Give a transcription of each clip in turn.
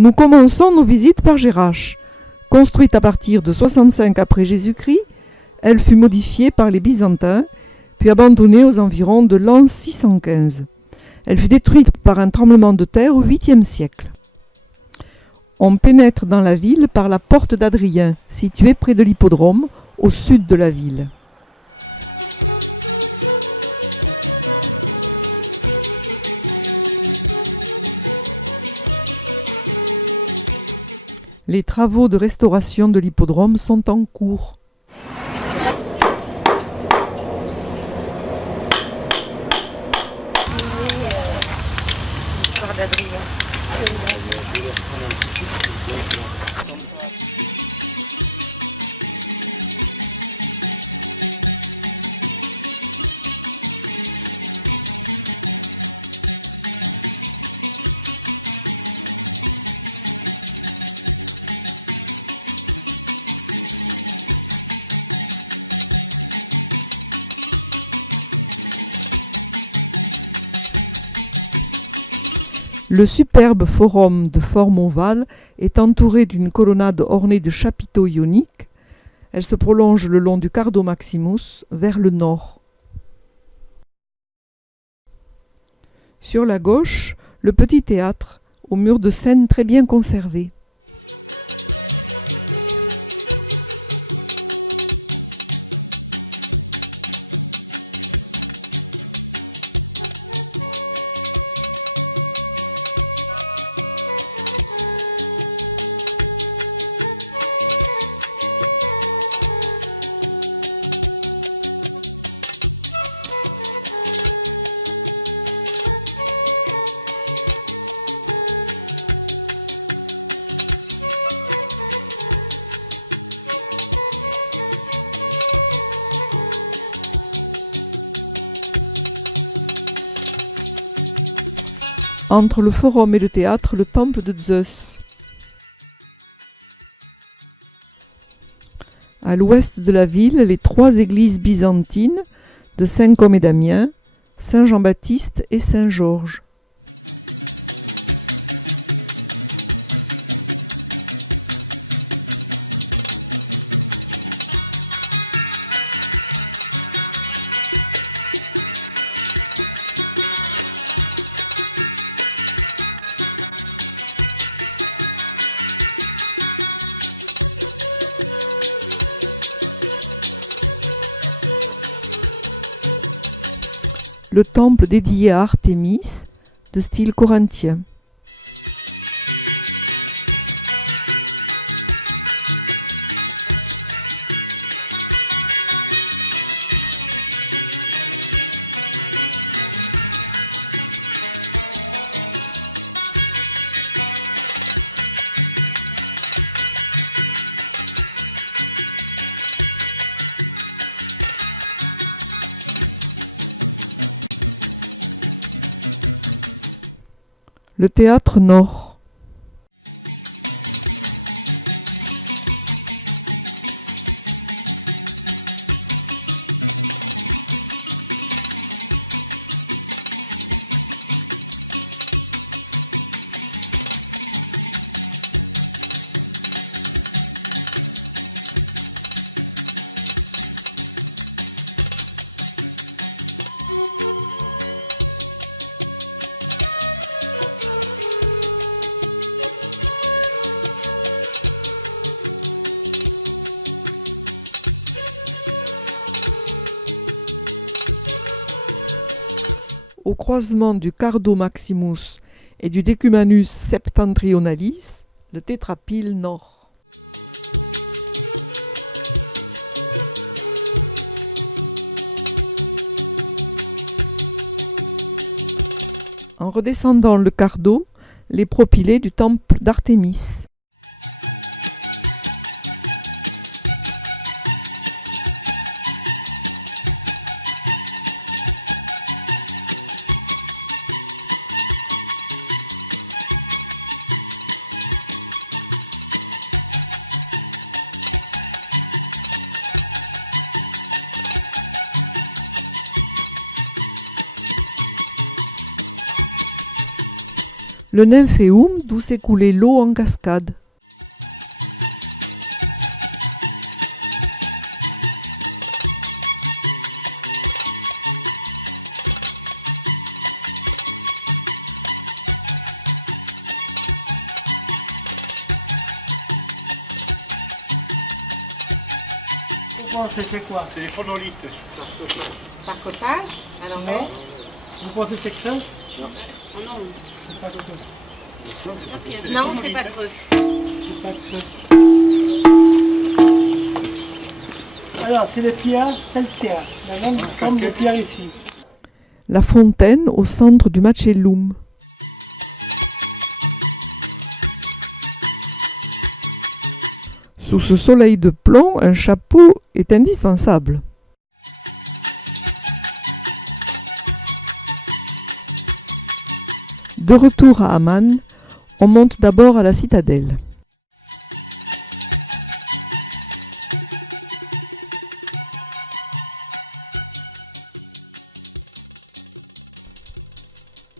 Nous commençons nos visites par Jerash. Construite à partir de 65 après Jésus-Christ, elle fut modifiée par les Byzantins, puis abandonnée aux environs de l'an 615. Elle fut détruite par un tremblement de terre au 8e siècle. On pénètre dans la ville par la porte d'Adrien, située près de l'hippodrome, au sud de la ville. Les travaux de restauration de l'hippodrome sont en cours. Le superbe forum de forme ovale est entouré d'une colonnade ornée de chapiteaux ioniques. Elle se prolonge le long du Cardo Maximus vers le nord. Sur la gauche, le petit théâtre, aux murs de scène très bien conservés. Entre le forum et le théâtre, le temple de Zeus. À l'ouest de la ville, les trois églises byzantines de Saint-Côme et Damien, Saint-Jean-Baptiste et Saint-Georges. Le temple dédié à Artémis, de style corinthien. Le théâtre nord. Au croisement du Cardo Maximus et du Decumanus Septentrionalis, le tétrapyle nord. En redescendant le Cardo, les propylées du temple d'Artémis. le Nymphéum d'où s'écoulait l'eau en cascade. C'est quoi? C'est les phonolites. Sarcophage à l'envers. Vous pensez que c'est creux? Non. C'est pas creux. Non, c'est pas creux. C'est pas creux. Alors, c'est les pierres, telle pierre. La même forme de pierre ici. La fontaine au centre du Macellum. Sous ce soleil de plomb, un chapeau est indispensable. De retour à Amman, on monte d'abord à la citadelle.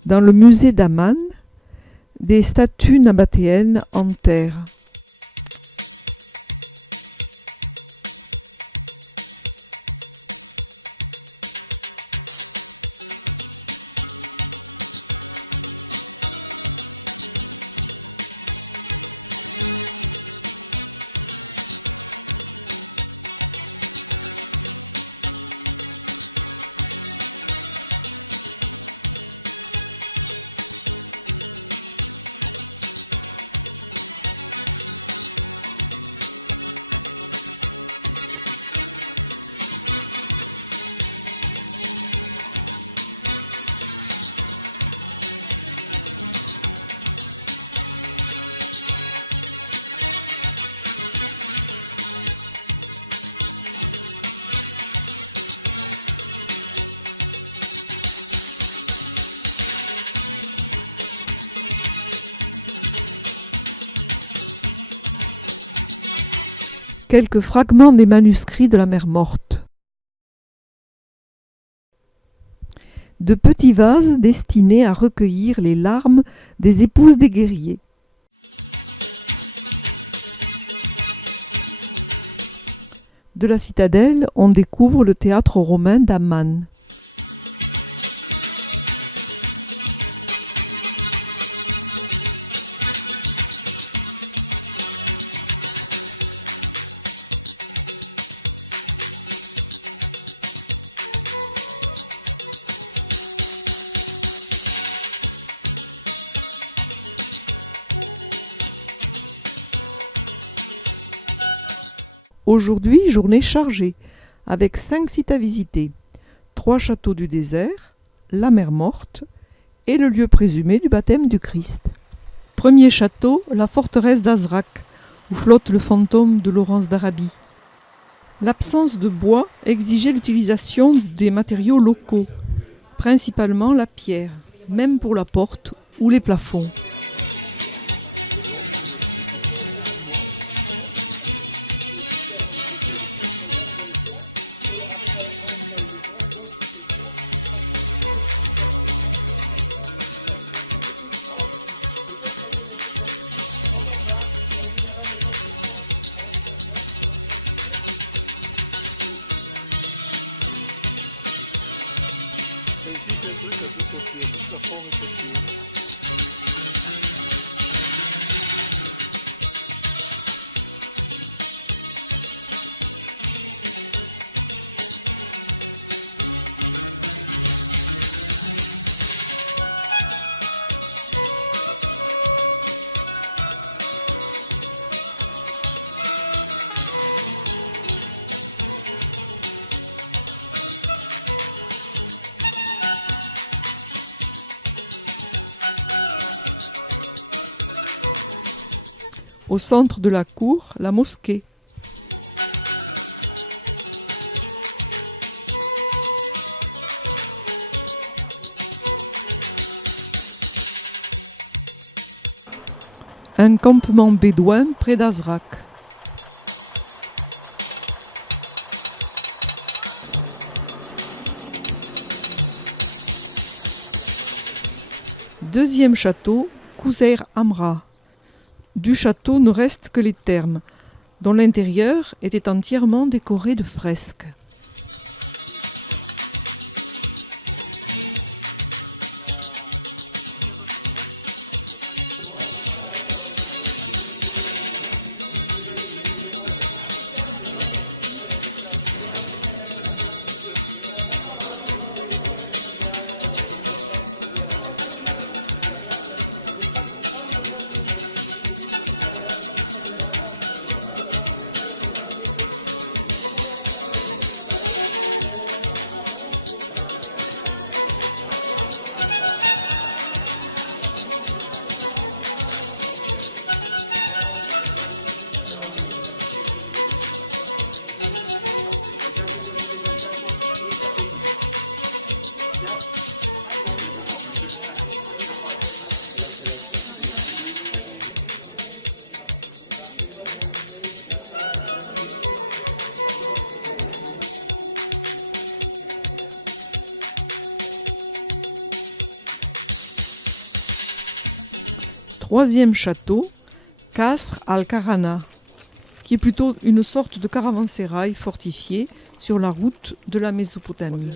Dans le musée d'Amman, des statues nabatéennes en terre. Quelques fragments des manuscrits de la mer Morte. De petits vases destinés à recueillir les larmes des épouses des guerriers. De la citadelle, on découvre le théâtre romain d'Amman. Aujourd'hui, journée chargée, avec 5 sites à visiter, 3 châteaux du désert, la mer Morte et le lieu présumé du baptême du Christ. Premier château, la forteresse d'Azraq, où flotte le fantôme de Laurence d'Arabie. L'absence de bois exigeait l'utilisation des matériaux locaux, principalement la pierre, même pour la porte ou les plafonds. Au centre de la cour, la mosquée. Un campement bédouin près d'Azraq. Deuxième château, Kouzeir Amra. Du château ne restent que les thermes, dont l'intérieur était entièrement décoré de fresques. Troisième château, Kasr al-Karana, qui est plutôt une sorte de caravansérail fortifié sur la route de la Mésopotamie.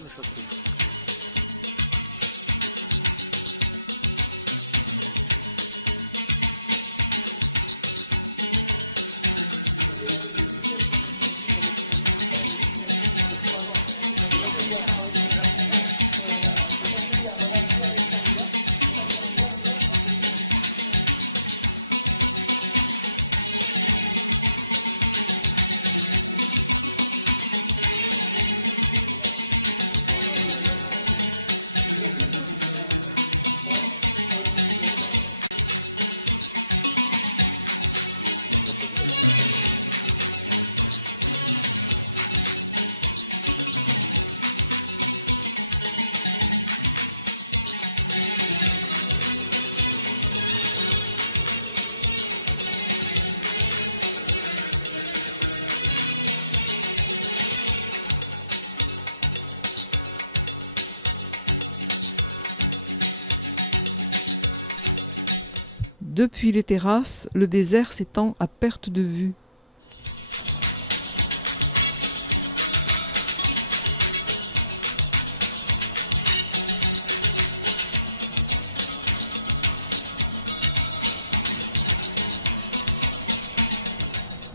Depuis les terrasses, le désert s'étend à perte de vue.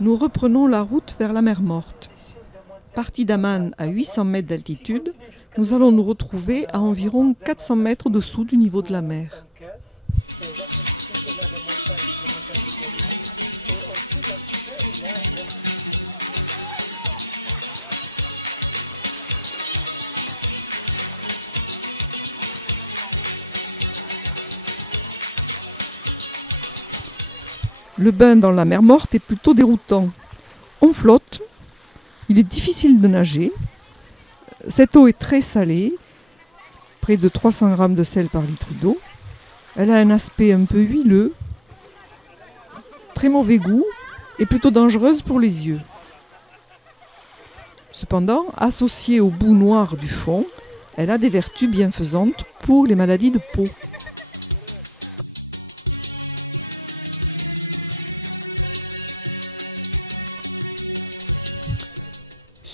Nous reprenons la route vers la mer Morte. Partis d'Amman à 800 mètres d'altitude, nous allons nous retrouver à environ 400 mètres au-dessous du niveau de la mer. Le bain dans la mer Morte est plutôt déroutant. On flotte, il est difficile de nager. Cette eau est très salée, près de 300 grammes de sel par litre d'eau. Elle a un aspect un peu huileux, très mauvais goût et plutôt dangereuse pour les yeux. Cependant, associée au bout noir du fond, elle a des vertus bienfaisantes pour les maladies de peau.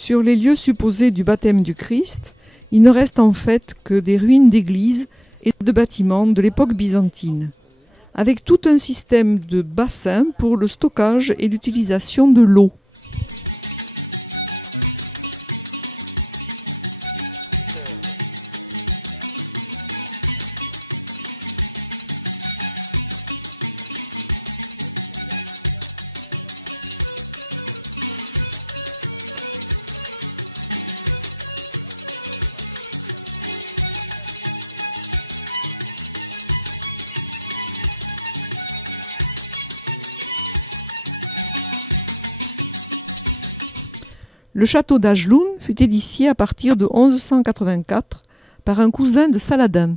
Sur les lieux supposés du baptême du Christ, il ne reste en fait que des ruines d'églises et de bâtiments de l'époque byzantine, avec tout un système de bassins pour le stockage et l'utilisation de l'eau. Le château d'Ajloun fut édifié à partir de 1184 par un cousin de Saladin.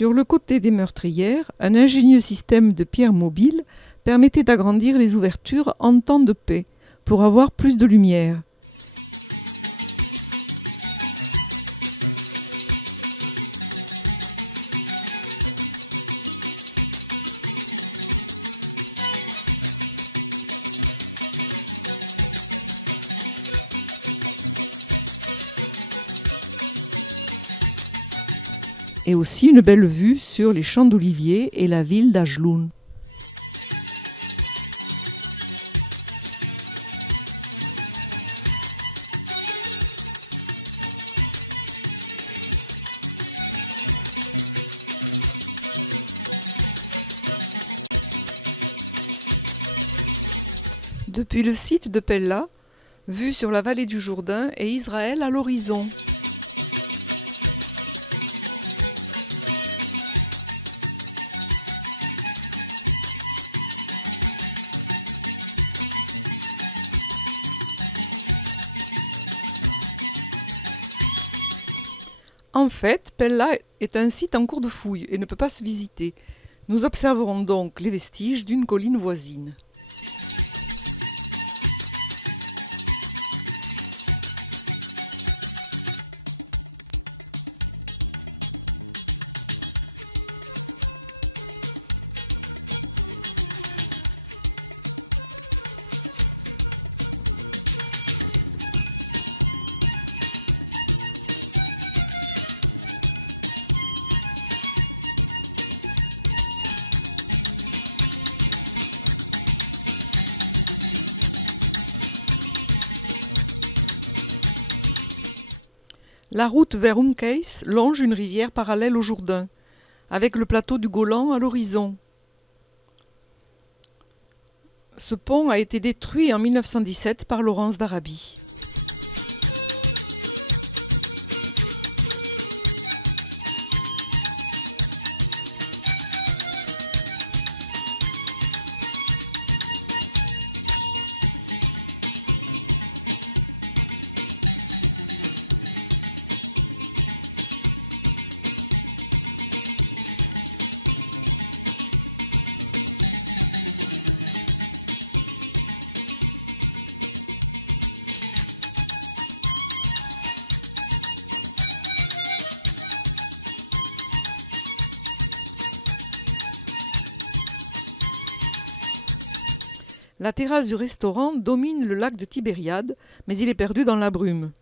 Sur le côté des meurtrières, un ingénieux système de pierres mobiles permettait d'agrandir les ouvertures en temps de paix pour avoir plus de lumière. Et aussi une belle vue sur les champs d'oliviers et la ville d'Ajloun. Depuis le site de Pella, vue sur la vallée du Jourdain et Israël à l'horizon. En fait, Pella est un site en cours de fouille et ne peut pas se visiter. Nous observerons donc les vestiges d'une colline voisine. La route vers Umkeis longe une rivière parallèle au Jourdain, avec le plateau du Golan à l'horizon. Ce pont a été détruit en 1917 par Laurence d'Arabie. La terrasse du restaurant domine le lac de Tibériade, mais il est perdu dans la brume.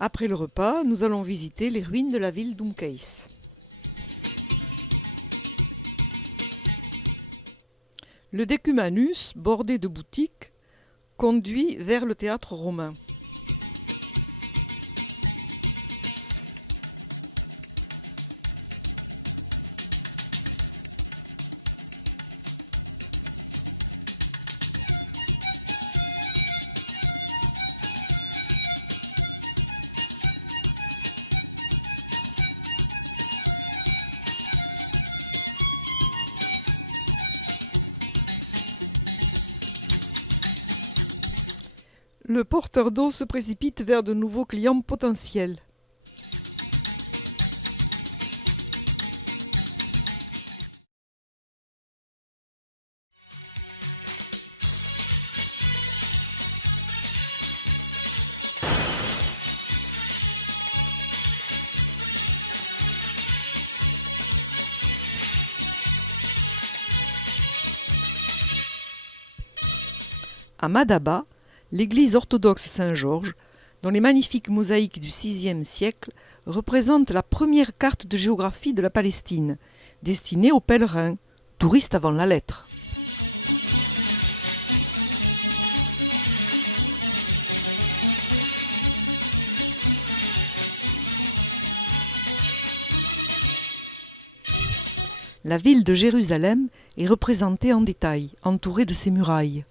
Après le repas, nous allons visiter les ruines de la ville d'Umkeis. Le décumanus, bordé de boutiques, conduit vers le théâtre romain. Le porteur d'eau se précipite vers de nouveaux clients potentiels. À Madaba, l'église orthodoxe Saint-Georges, dont les magnifiques mosaïques du VIe siècle représentent la première carte de géographie de la Palestine, destinée aux pèlerins, touristes avant la lettre. La ville de Jérusalem est représentée en détail, entourée de ses murailles.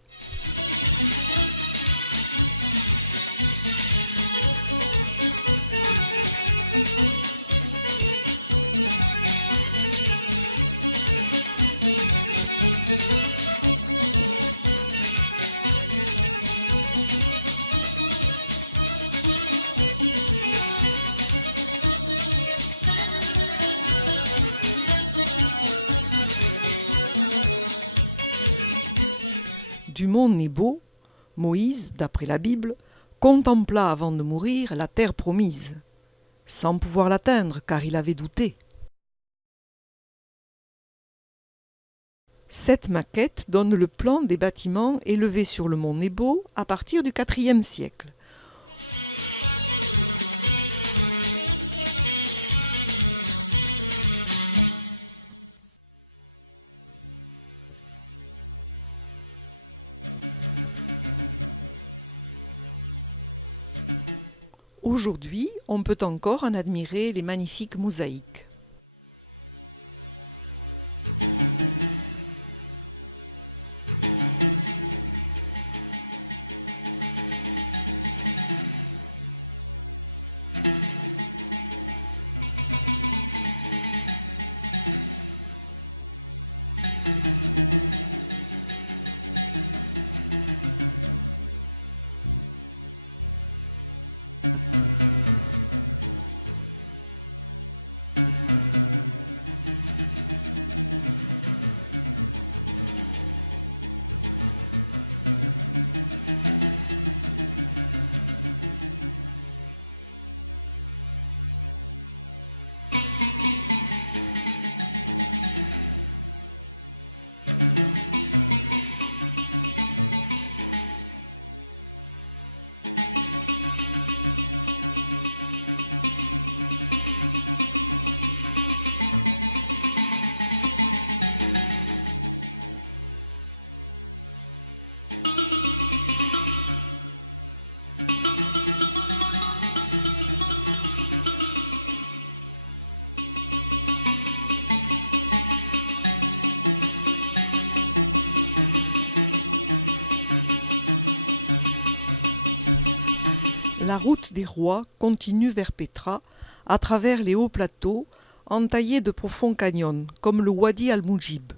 du mont Nebo, Moïse, d'après la Bible, contempla avant de mourir la terre promise, sans pouvoir l'atteindre car il avait douté. Cette maquette donne le plan des bâtiments élevés sur le mont Nebo à partir du IVe siècle. Aujourd'hui, on peut encore en admirer les magnifiques mosaïques. La route des rois continue vers Pétra, à travers les hauts plateaux, entaillés de profonds canyons, comme le Wadi al-Moujib.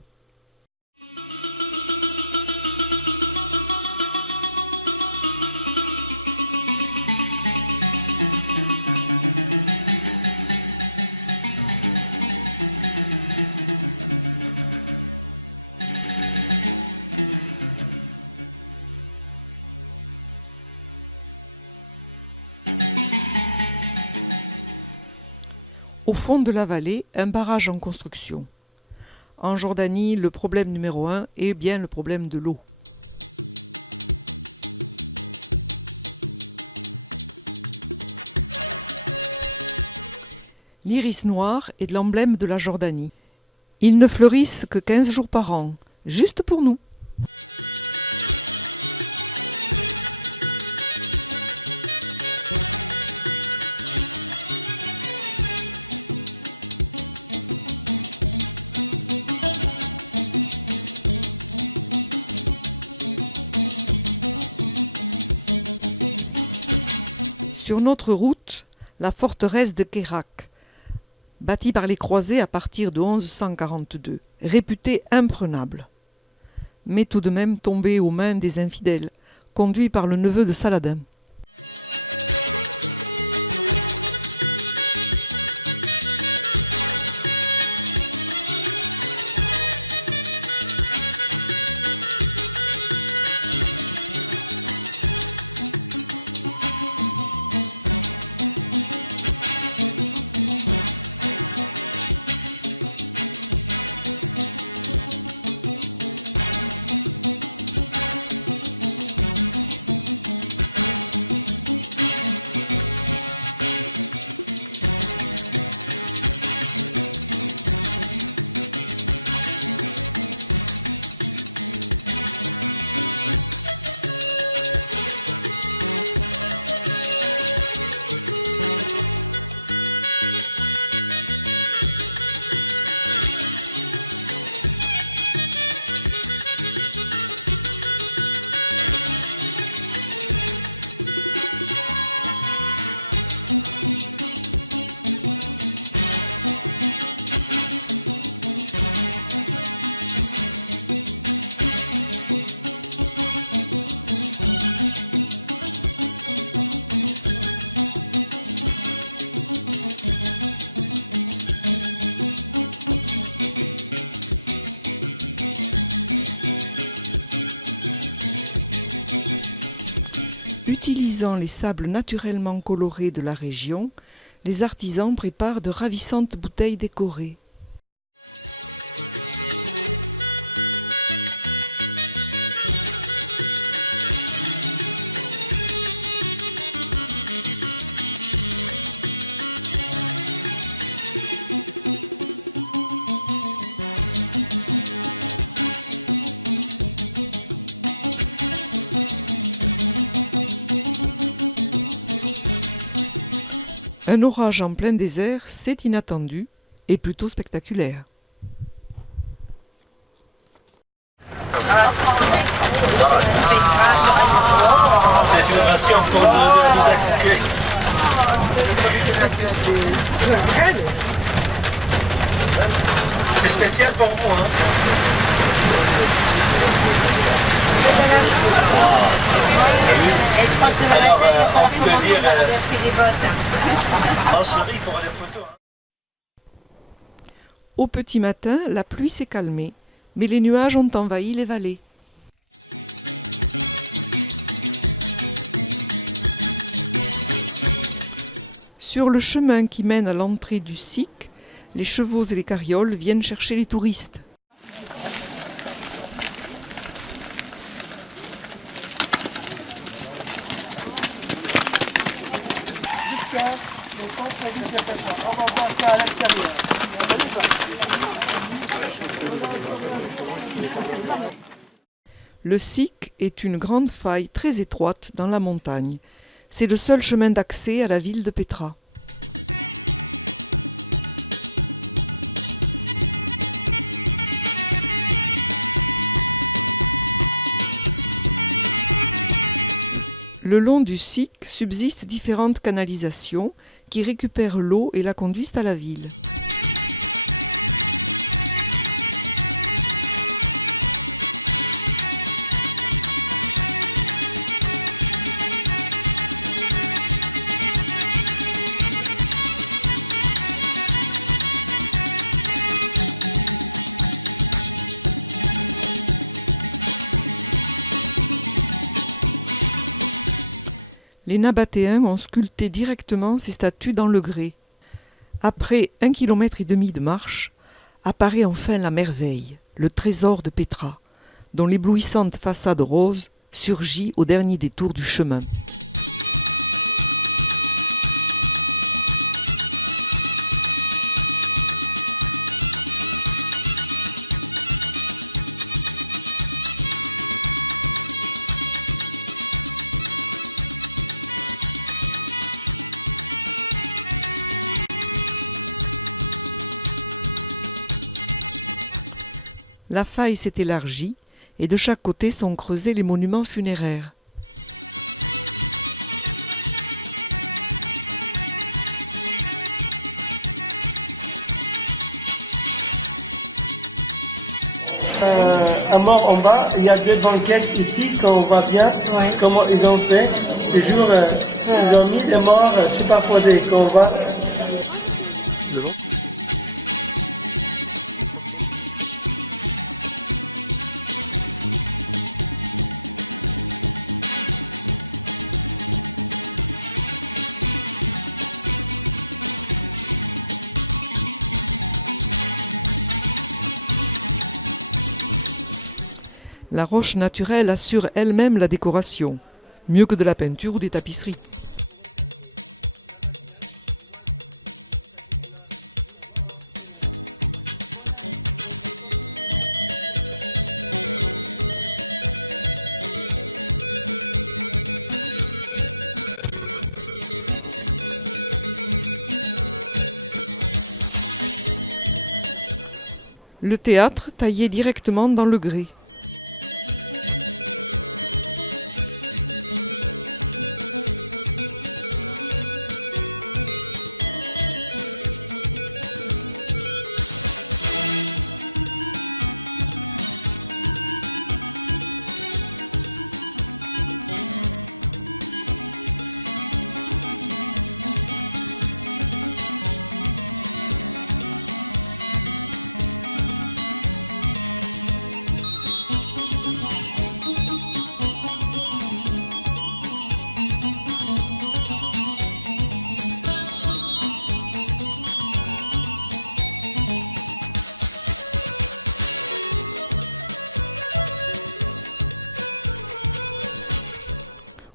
Au fond de la vallée, un barrage en construction. En Jordanie, le problème numéro 1 est bien le problème de l'eau. L'iris noir est l'emblème de la Jordanie. Ils ne fleurissent que 15 jours par an, juste pour nous. Sur notre route, la forteresse de Kérak, bâtie par les croisés à partir de 1142, réputée imprenable, mais tout de même tombée aux mains des infidèles, conduits par le neveu de Saladin. utilisant les sables naturellement colorés de la région, les artisans préparent de ravissantes bouteilles décorées. Un orage en plein désert, c'est inattendu et plutôt spectaculaire. C'est une célébration pour nous accueillir. C'est spécial pour vous, hein? Et je crois que Alors, on peut dire des bottes. en chérie pour les photos. Hein. Au petit matin, la pluie s'est calmée, mais les nuages ont envahi les vallées. Sur le chemin qui mène à l'entrée du SIC, les chevaux et les carrioles viennent chercher les touristes. Jusqu'à le centre-ville de Petra. On va voir ça à l'extérieur. Le SIC est une grande faille très étroite dans la montagne. C'est le seul chemin d'accès à la ville de Petra. Le long du SIC subsistent différentes canalisations qui récupèrent l'eau et la conduisent à la ville. Les Nabatéens ont sculpté directement ces statues dans le grès. Après 1,5 km de marche, apparaît enfin la merveille, le trésor de Petra, dont l'éblouissante façade rose surgit au dernier détour du chemin. La faille s'est élargie et de chaque côté sont creusés les monuments funéraires. À mort en bas, il y a deux banquettes ici qu'on voit bien comment ils ont fait. Toujours, ils ont mis des morts superposés qu'on voit. La roche naturelle assure elle-même la décoration, mieux que de la peinture ou des tapisseries. Le théâtre taillé directement dans le grès.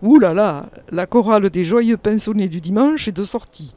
Ouh là là, la chorale des joyeux pinsonnés du dimanche est de sortie.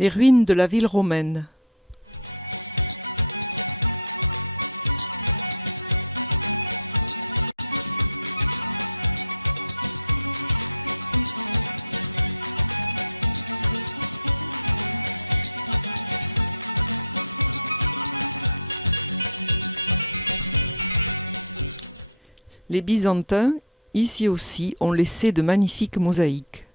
Les ruines de la ville romaine. Les Byzantins, ici aussi, ont laissé de magnifiques mosaïques.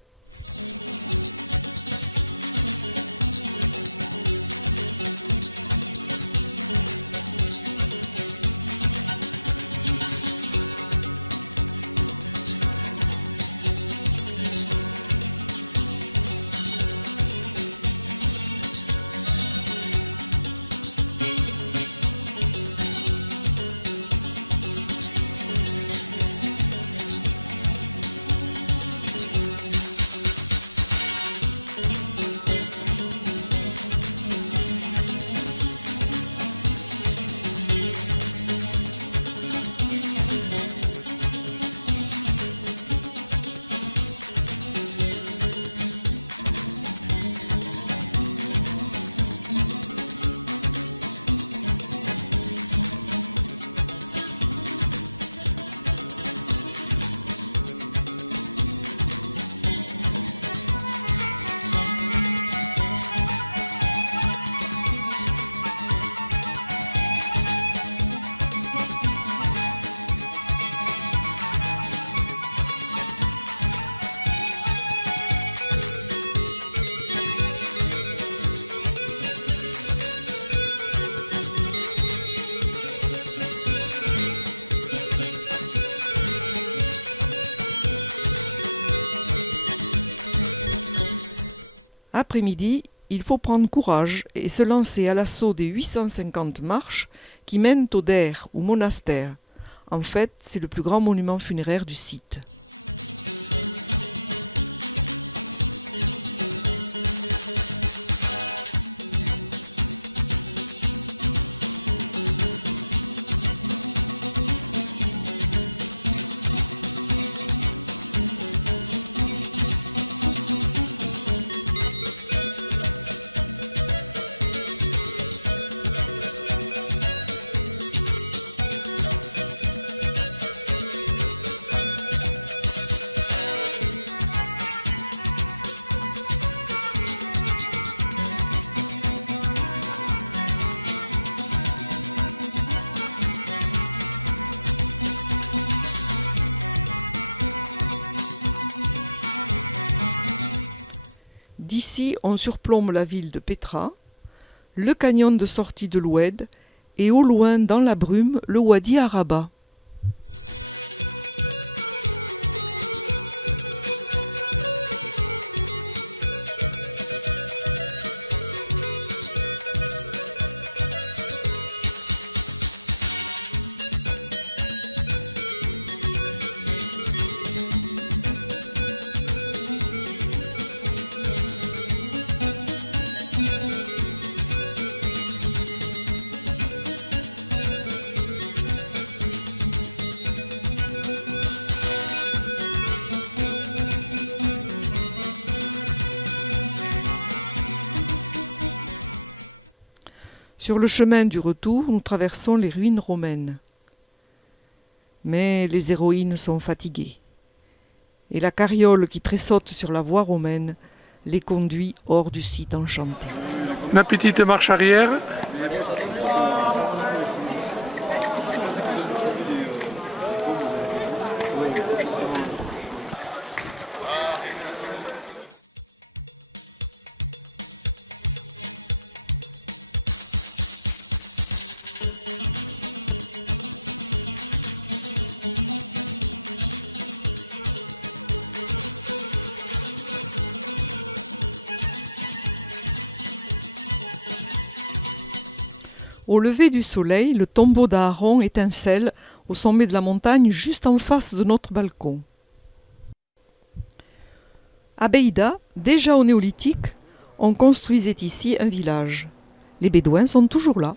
Après-midi, il faut prendre courage et se lancer à l'assaut des 850 marches qui mènent au Der ou monastère. En fait, c'est le plus grand monument funéraire du site. D'ici, on surplombe la ville de Petra, le canyon de sortie de l'Oued et au loin, dans la brume, le Wadi Araba. Sur le chemin du retour, nous traversons les ruines romaines. Mais les héroïnes sont fatiguées. Et la carriole qui tressaute sur la voie romaine les conduit hors du site enchanté. Ma petite marche arrière. Au lever du soleil, le tombeau d'Aaron étincelle au sommet de la montagne juste en face de notre balcon. À Beïda, déjà au néolithique, on construisait ici un village. Les Bédouins sont toujours là.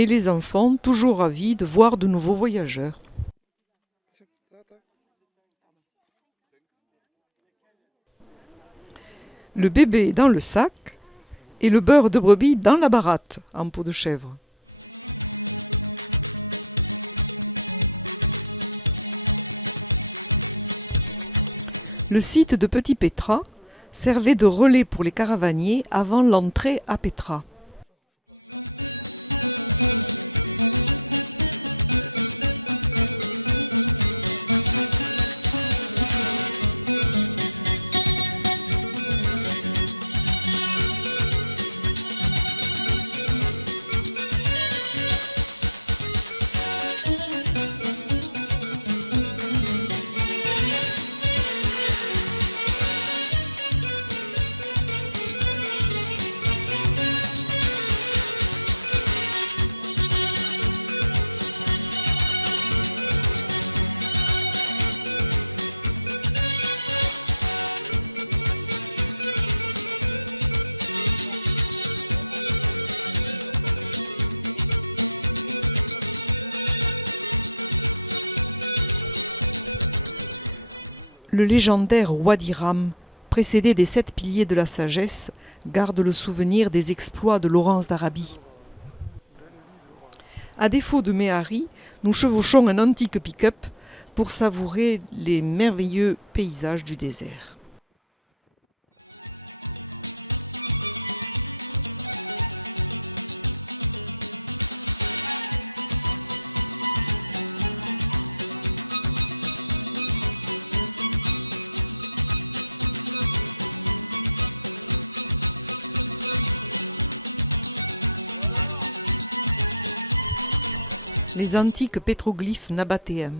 Et les enfants, toujours ravis de voir de nouveaux voyageurs. Le bébé dans le sac et le beurre de brebis dans la baratte en peau de chèvre. Le site de Petit Pétras servait de relais pour les caravaniers avant l'entrée à Pétras. Le légendaire Wadi Ram, précédé des 7 piliers de la sagesse, garde le souvenir des exploits de Laurence d'Arabie. À défaut de méhari, nous chevauchons un antique pick-up pour savourer les merveilleux paysages du désert. Les antiques pétroglyphes nabatéens.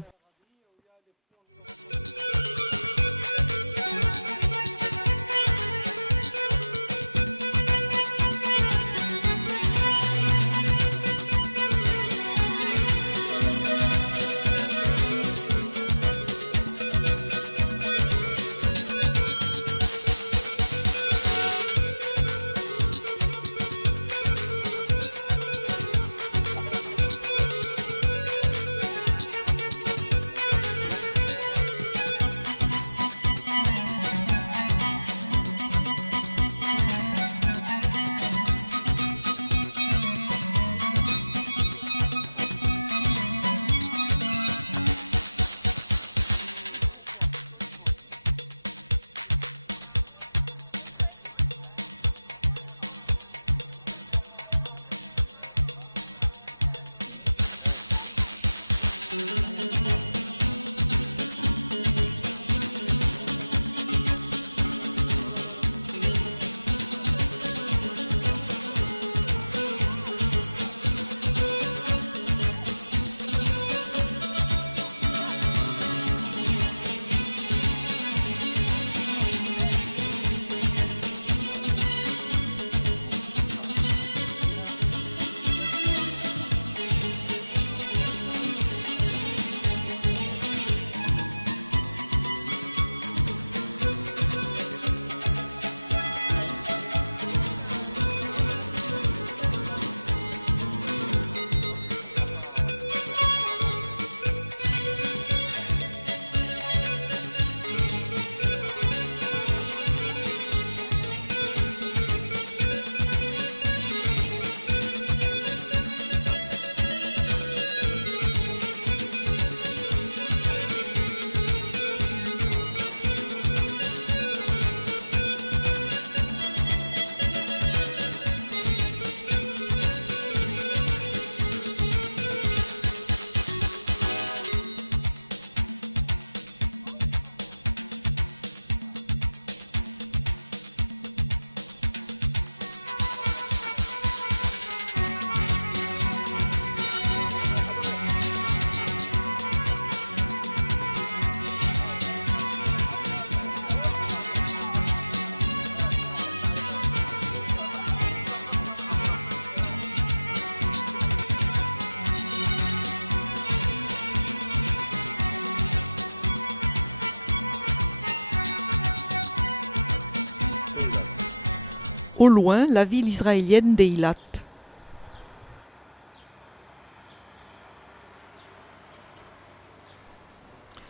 Au loin, la ville israélienne d'Eilat.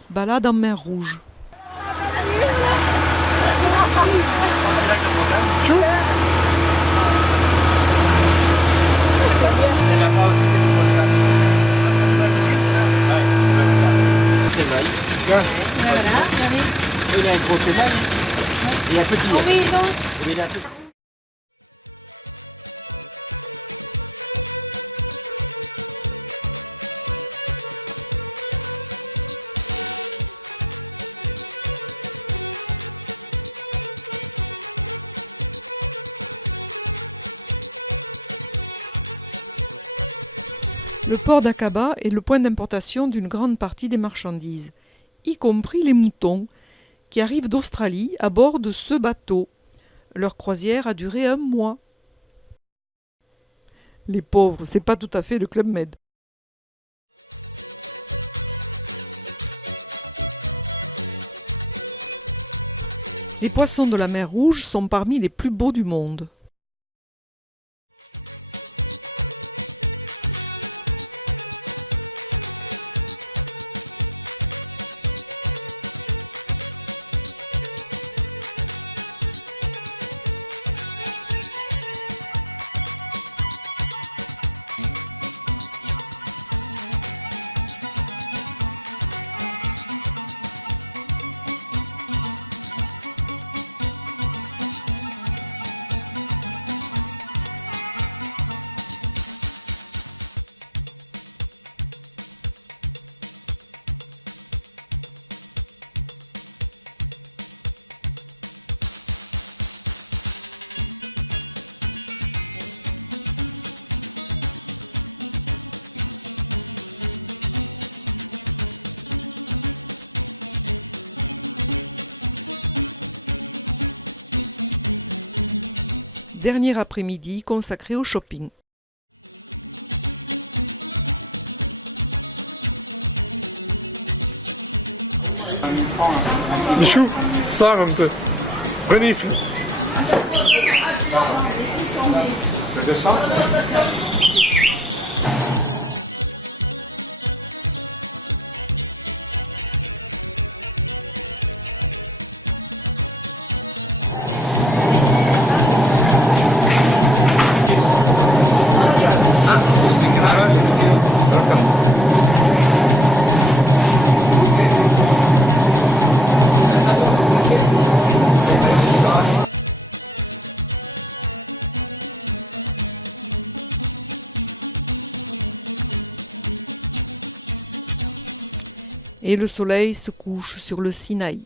Balade en mer Rouge. Il y a un gros pénal et un petit. Oui, non. Le port d'Aqaba est le point d'importation d'une grande partie des marchandises, y compris les moutons, qui arrivent d'Australie à bord de ce bateau. Leur croisière a duré 1 mois. Les pauvres, c'est pas tout à fait le Club Med. Les poissons de la mer Rouge sont parmi les plus beaux du monde. Dernier après-midi consacré au shopping. Michou, sors un peu. Renifle. Et le soleil se couche sur le Sinaï.